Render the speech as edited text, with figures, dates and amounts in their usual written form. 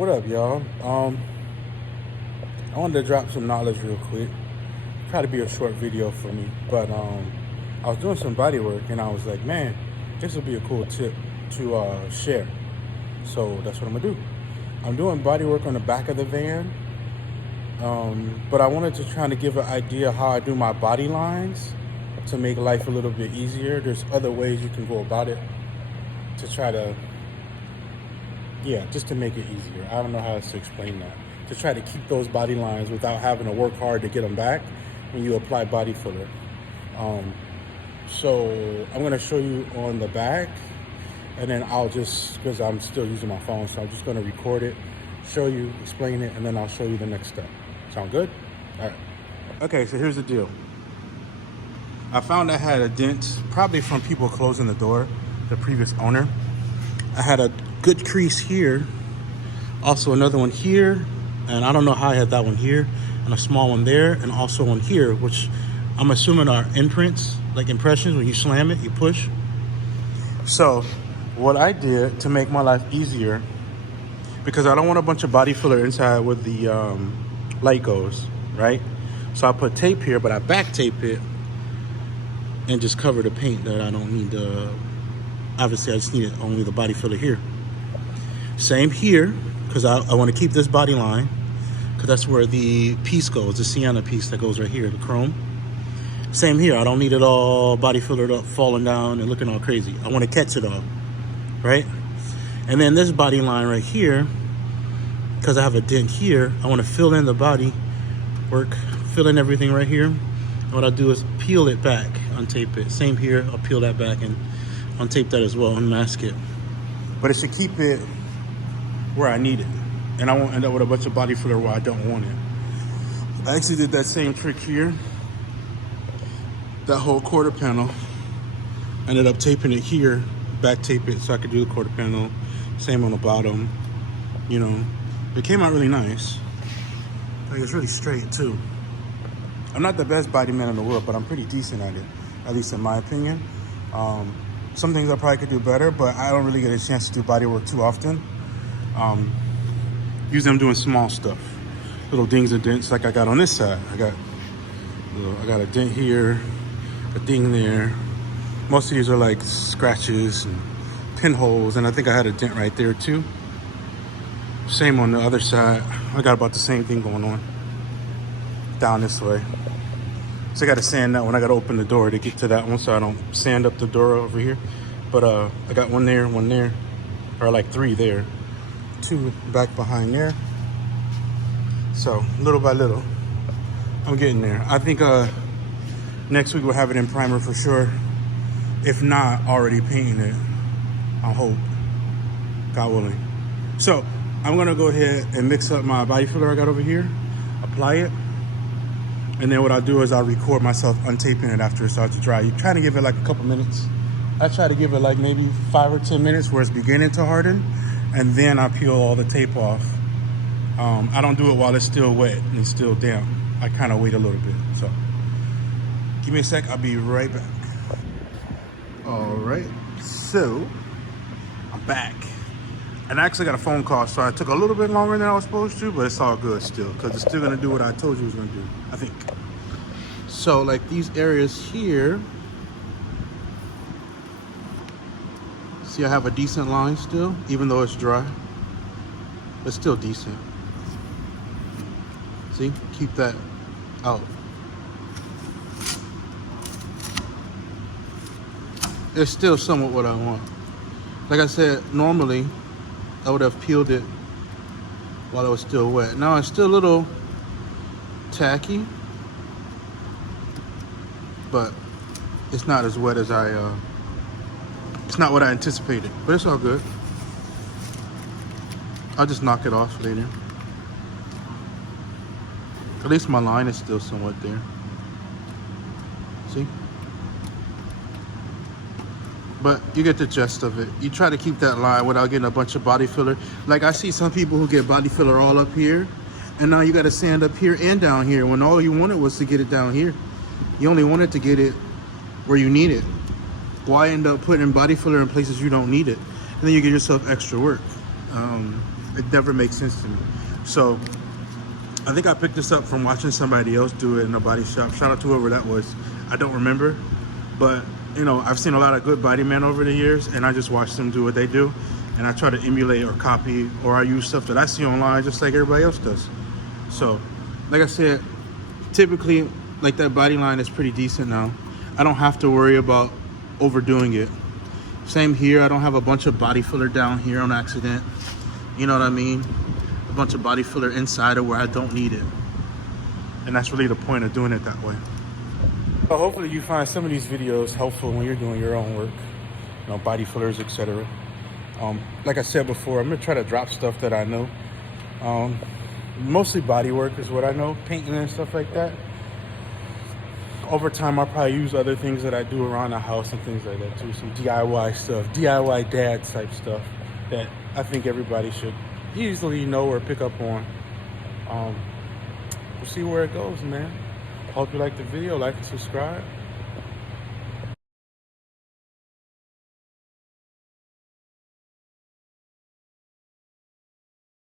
What up, y'all? I wanted to drop some knowledge real quick. Try to be a short video for me, but I was doing some body work and I was like, man, this would be a cool tip to share. So that's what I'm gonna do. I'm doing body work on the back of the van, but I wanted to try to give an idea how I do my body lines to make life a little bit easier. There's other ways you can go about it to try to, yeah, just to make it easier. I don't know how else to explain that. To try to keep those body lines without having to work hard to get them back when you apply body filler. So I'm gonna show you on the back, and then I'll just, because I'm still using my phone, so I'm just gonna record it, show you, explain it, and then I'll show you the next step. Sound good? All right. Okay, so here's the deal. I found I had a dent, probably from people closing the door, the previous owner. I had a good crease here, also another one here, and I don't know how I had that one here, and a small one there, and also one here, which I'm assuming are imprints, like impressions. When you slam it, you push. So what I did to make my life easier, because I don't want a bunch of body filler inside where the light goes, right? So I put tape here, but I back tape it and just cover the paint that I don't need to. Obviously I just need only the body filler here. Same here, because I want to keep this body line, because that's where the piece goes, the sienna piece that goes right here, the chrome. Same here, I don't need it all body fillered up, falling down and looking all crazy. I want to catch it all, right? And then this body line right here, because I have a dent here, I want to fill in the body work, fill in everything right here. And what I'll do is peel it back, untape it. Same here, I'll peel that back and untape that as well, unmask it. But it should keep it where I need it, and I won't end up with a bunch of body filler where I don't want it. I actually did that same trick here. That whole quarter panel, ended up taping it here, back tape it so I could do the quarter panel. Same on the bottom, you know. It came out really nice. Like, it's really straight too. I'm not the best body man in the world, but I'm pretty decent at it, at least in my opinion. Some things I probably could do better, but I don't really get a chance to do body work too often. Usually I'm doing small stuff, little dings and dents like I got on this side. I got a dent here, a ding there. Most of these are like scratches and pinholes, and I think I had a dent right there too. Same on the other side. I got about the same thing going on down this way. So I got to sand that one. I got to open the door to get to that one so I don't sand up the door over here. But I got one there, or like three there. Two back behind there. So little by little, I'm getting there. I think next week we'll have it in primer for sure. If not, already painting it, I hope, God willing. So I'm gonna go ahead and mix up my body filler I got over here, apply it, and then what I'll do is I'll record myself untaping it after it starts to dry. You try to give it like a couple minutes. I try to give it like maybe 5 or 10 minutes where it's beginning to harden, and then I peel all the tape off. I don't do it while it's still wet and still damp. I kind of wait a little bit. So give me a sec, I'll be right back. All right, so I'm back. And I actually got a phone call, so I took a little bit longer than I was supposed to, but it's all good still, because it's still gonna do what I told you it was gonna do, I think. So like these areas here, see I have a decent line still, even though it's dry. It's still decent. See, keep that out. It's still somewhat what I want. Like I said, normally I would have peeled it while it was still wet. Now it's still a little tacky, but it's not as wet as it's not what I anticipated, but it's all good. I'll just knock it off later. At least my line is still somewhat there. See? But you get the gist of it. You try to keep that line without getting a bunch of body filler. Like I see some people who get body filler all up here, and now you got to sand up here and down here when all you wanted was to get it down here. You only wanted to get it where you need it. Why end up putting body filler in places you don't need it? And then you get yourself extra work. It never makes sense to me. So I think I picked this up from watching somebody else do it in a body shop. Shout out to whoever that was. I don't remember, but you know, I've seen a lot of good body men over the years, and I just watch them do what they do, and I try to emulate or copy, or I use stuff that I see online just like everybody else does. So like I said, typically like that body line is pretty decent now. I don't have to worry about overdoing it. Same here, I don't have a bunch of body filler down here on accident. You know what I mean? A bunch of body filler inside of where I don't need it. And that's really the point of doing it that way. So hopefully you find some of these videos helpful when you're doing your own work, you know, body fillers, etc. Like I said before, I'm gonna try to drop stuff that I know. Mostly body work is what I know, painting and stuff like that. Over time, I'll probably use other things that I do around the house and things like that too. Some DIY stuff, DIY dad type stuff that I think everybody should easily know or pick up on. We'll see where it goes, man. Hope you like the video, like and subscribe.